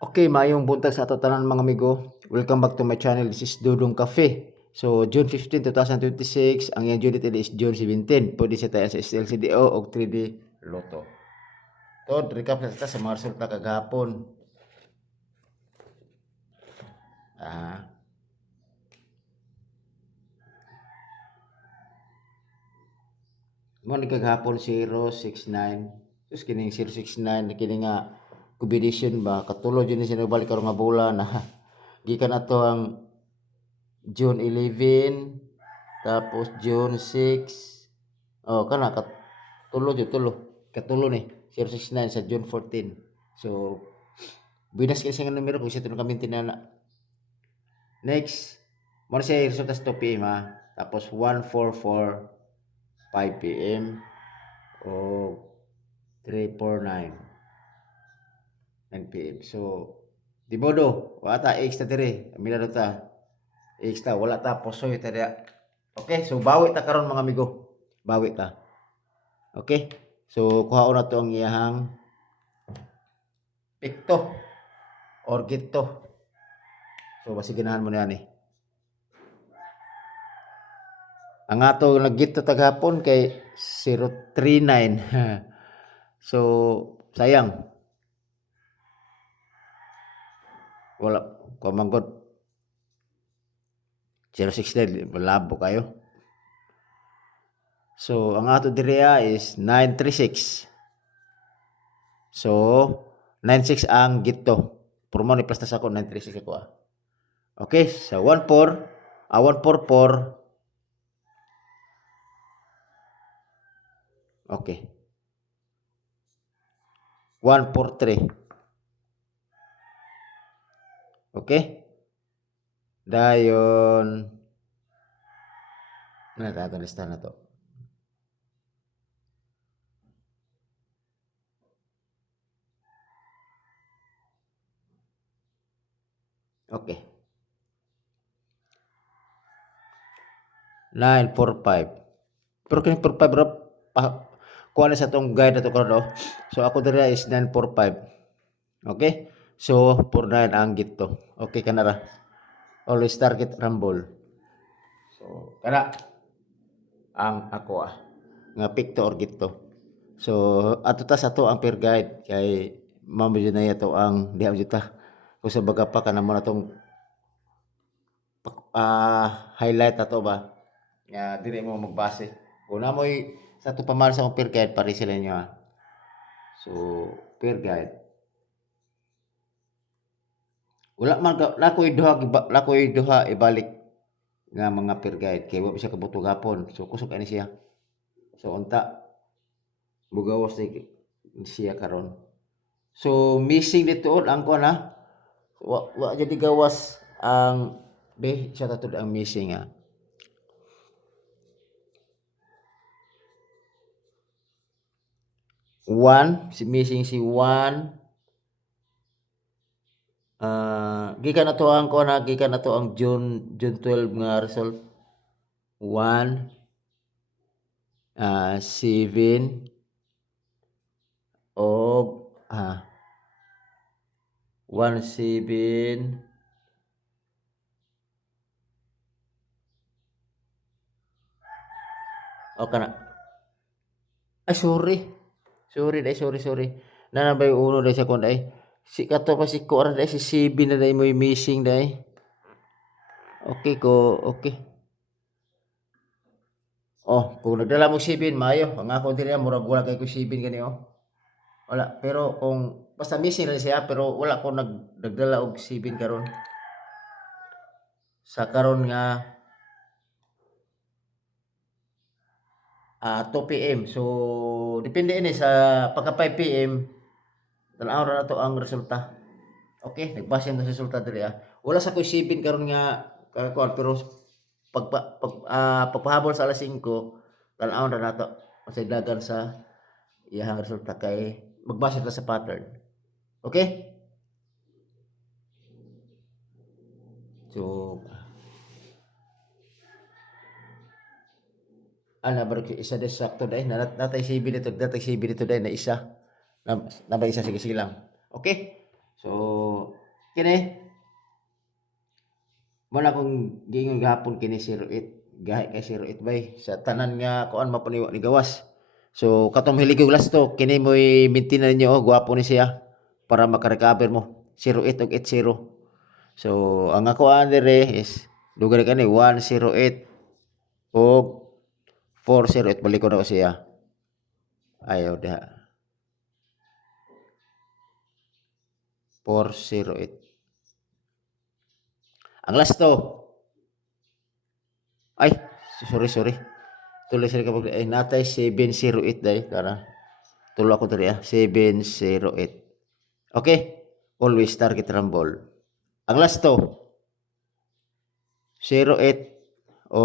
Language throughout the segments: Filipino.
Okay, maayong buntag sa ato tanan mga amigo. Welcome back to my channel. This is Dudong Cafe. So, June 15, 2026, ang iyang due date is June 17. Pwede siya tayo sa SLCDO o 3D Lotto. To, recap na sa mga resulta kagahapon. Mo ni kagahapon 069. Tapos kining 069 kini nga combination ba katulod yun siya nagbalik karon nga bola na gikan ato ang June 11 tapos June 6. Oh, kana katulo ni 069 sa June 14. So binas kasi nga numero kung siya tunong kami tinana. Next, mo siya resulta sa 2 PM ha. Tapos 144 5 PM o 349 9 PM. So di modo wala ta X ta dire. Amila ta X ta wala ta posoy ta dia. Okay, so bawi ta karon mga amigo. Bawi ta. Okay. So kuhaon na to ang iyahang pikto or gito. So basi ganahan mo na yan eh. Ang ato naggito taghapon kay 039. So sayang. Wala ko manggod 069 malabo kayo. So ang ato direya is 936. So 96 ang gito. Purmo ni plus na sa ako 936 ako ah. Okay, sa 144. Okay. 143. Okay? Dayon listahan na to. Okay. 945. Pero kini 45 bro kuha na sa tong guide na to karon. So ako dira is 945. Okay? So 49 ang gito. Okay kana ra. Always target rumble. So kana ang ako nga pikto or gito. So ato ta sa to ang pair guide kay mamedyo na yato ang diha juta. Kung sa baga pa kana mo na tong highlight ato ba nga dili mo magbase. Kung na mo'y sa to pamahal sa akong pair guide pare sila niyo ha. So pair guide. Wala man lakoy duha ibalik nga mga pair guide kay wa siya kabutog hapon. So kusog ani siya. So unta bugawas siya karon. So missing dito ang kuan ha. Wa jadi gawas ang siya tatud ang missing ha. 1 si missing si 1 gikan na to ang kuan ha, gikan na to ang June 12 nga result 1 7 og 1 7 o kana ay sorry nanabay uno dai sa kuan ay si kato pa si ko ra dai si 7 na dai mo missing dai okay kung nagdala mo 7 maayo ang ako diri murag wala kay ko 7 gani wala pero kung basta missing ra siya pero wala ko nagdala og 7 karon sa karon nga 2 PM. So depende ini sa pagka 5 PM tan-aw ra nato ang resulta. Okay, nagbase na sa resulta diri Wala sa koy 7 karon nga kuan pero pagpahabol sa alas 5 tan-aw ra nato unsay dagan sa iyahang resulta kay magbase ta sa pattern. Okay? So barog isa des sakto dai natay 7 dito natay 7 dito dai na isa na isa sige lang. Okay? So kini mo na kung gingon gahapon kini 08 gahi kay 08 bay sa tanan nga kuan mapaniwa ni gawas. So katong hilig og lasto kini mo'y maintain na ninyo gwapo ni siya para maka-recover mo 08 ug 80. So ang ako dire is lugar kani 108 ug 408 balik ko na ko siya. Ayaw diha. 408. Ang lasto. Ay, sorry. Tuloy sila kapag ay natay 708 dai kana. Tulo ako diri 708. Okay? Always target rumble. Ang lasto 08 o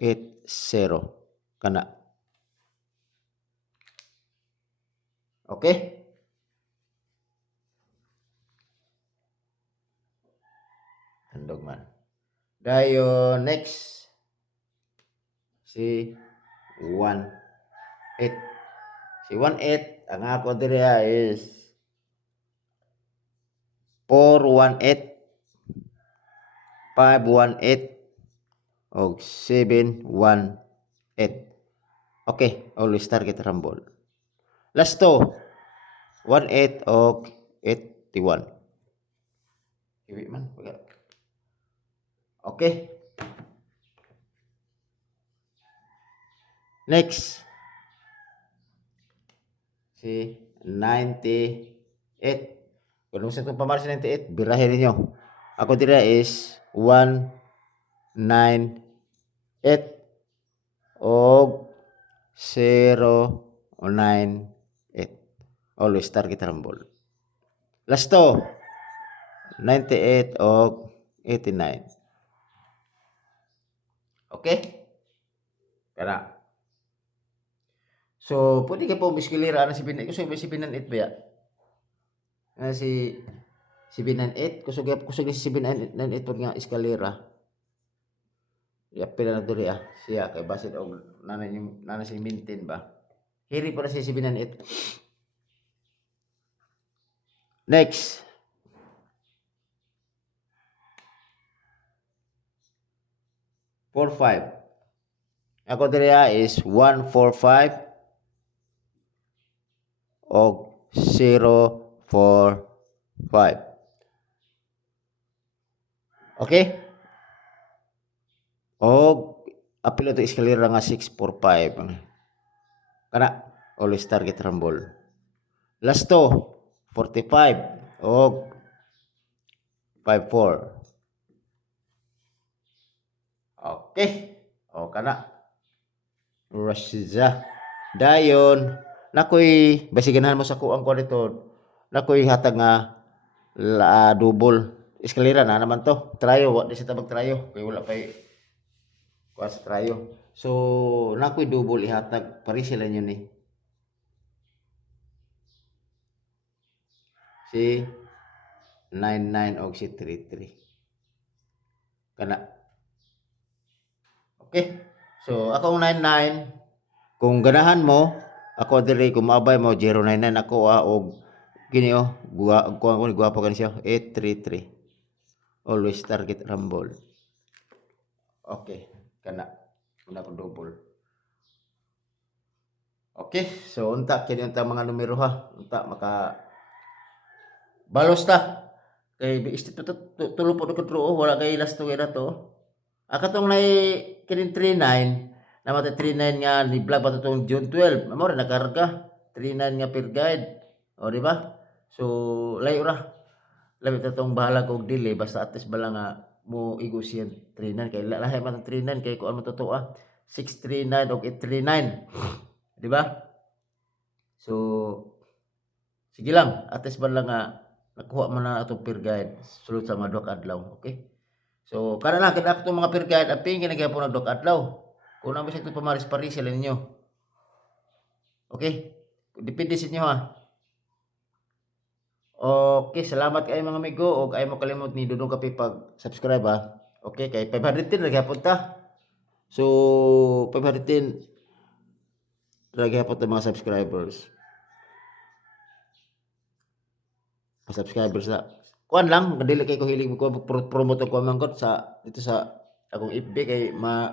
80 kana. Okay? Handog man. Dayon next si 18. Si 18 ang ako diri is 418 518 o 718. Okay, always target rumble. Lasto 18 o 81. Iwi man. Okay. Next. Si 98. Kung sa itong pamara sa 98, birahin ninyo. Ako dira is 198 o 098. Always target rumble. Lasto 98 o 89. Okay? Kaya. So, pwede ka po biskilira na si Binan. Kasi may si Binan 8 ba ya? Si 798 kusog si 798 pag nga eskalera. Yapil na diri siya kay basit og nanay si maintain ba. Hiri pa na si 798. Next. Four five. Ako diri is 145 og 045. Okay? Og apil ito eskalera nga 645. Kana always target rumble. Lasto 45 og 54. Okay. O kana. Rasiza. Dayon nakoy basiganahan mo sa kuang ko dito. Nakoy hatag nga double eskalera na naman to. Trayo wa di sa tabag trayo kay wala pay kuha sa trayo. So nakoy double ihatag pari sila nyo ni. Si 99 og si 33. Kana. Okay. So akong 99 kung ganahan mo ako diri kung maabay mo 099 ako og kini guwapo kan siya 833. Always target rumble. Okay, kana una ko double. Okay, so unta kini unta mga numero ha. Unta maka balos ta. Kay tulo po ko true wala kay last to na to. Akatong nay kini 39 na mata 39 nga ni vlog pa tong June 12. Amo ra nakarga 39 nga per guide. O di ba? So layo ra. Labi ta tong bahala kog delay basta at least bala nga mo igo siya 39 kay lahi man 39 kay kuan mo totoo 639 og 839. Di ba? So sige lang at least bala nga nakuha man na atong per guide sulod sa mga dok adlaw. Okay? So kana lang kada atong mga per guide aping ginagapon na dok adlaw. Kung ano sa ito pamaris-paris sila ninyo. Okay? Depende sa inyo ha. Okay, salamat kayo mga amigo. O ay mo kalimot ni Dudong Kape pag subscribe ha. Okay, kay 510 lagi hapon ta. So, 510 lagi hapon ta mga subscribers. subscribers sa kuan lang dili kay ko hilig ko promote ko mangkot sa dito sa akong FB kay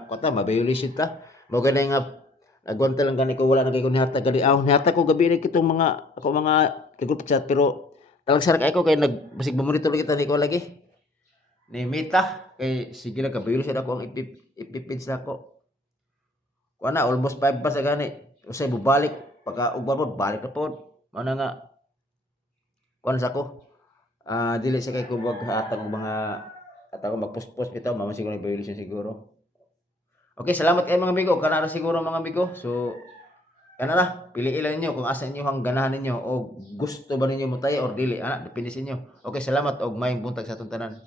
kota ma-violation ta. Mao gani nga nagwanta lang gani ko wala na kay ko nihatag gani nihatag ko gabi rin kitong mga group chat pero talagsara kay ko kay basig monitor kita ni ko lagi. Ni Mita kay sige lang ka-violation ako ang FB page na ako. Kuan na almost 5 pa sa gani. Usay bubalik pagka ugba balik na pod. Mao na nga kuan sa ko. Dili sa kay ko wag atang mga atang mag-post bitaw mama siguro ni violation siguro. Okay, salamat kay mga amigo. Kana ra siguro mga amigo. So kana ra piliin lang ninyo kung asa inyo ang ganahan ninyo o gusto ba ninyo mo tayo or dili ana depende sa inyo. Okay, salamat og may buntag sa atong tanan.